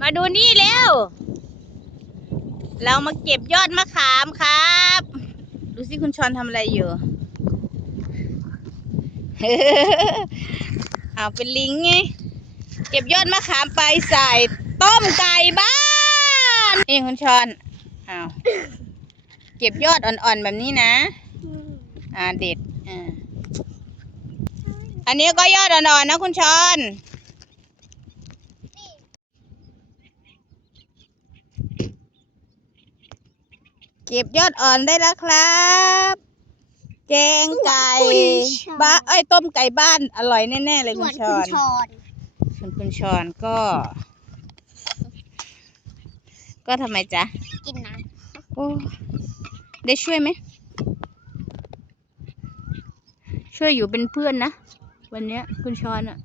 มาดูนี่เร็วเรามาเก็บยอดมะขามครับ ดูสิคุณชอนทำอะไรอยู่เอาเป็นลิงไง เก็บยอดมะขามไปใส่ต้มไก่บ้าน นี่คุณชอนเอาเก็บยอดอ่อนๆแบบนี้นะ อ่าเด็ด อ่า อันนี้ก็ยอดอ่อนๆนะคุณชอน เก็บยอดอ่อนได้แล้วครับ แกงไก่คุณชอนบ้าเอ้ยต้มไก่บ้านอร่อยแน่ๆเลยส่คุวณนชคุอณน ชอนส่วนคุณชอนก็ ก็ทำไมจ๊ะกินน้โอ้ได้ช่วยไหม ช่วยอยู่เป็นเพื่อนนะ วันเนี้ยคุณชอนอะ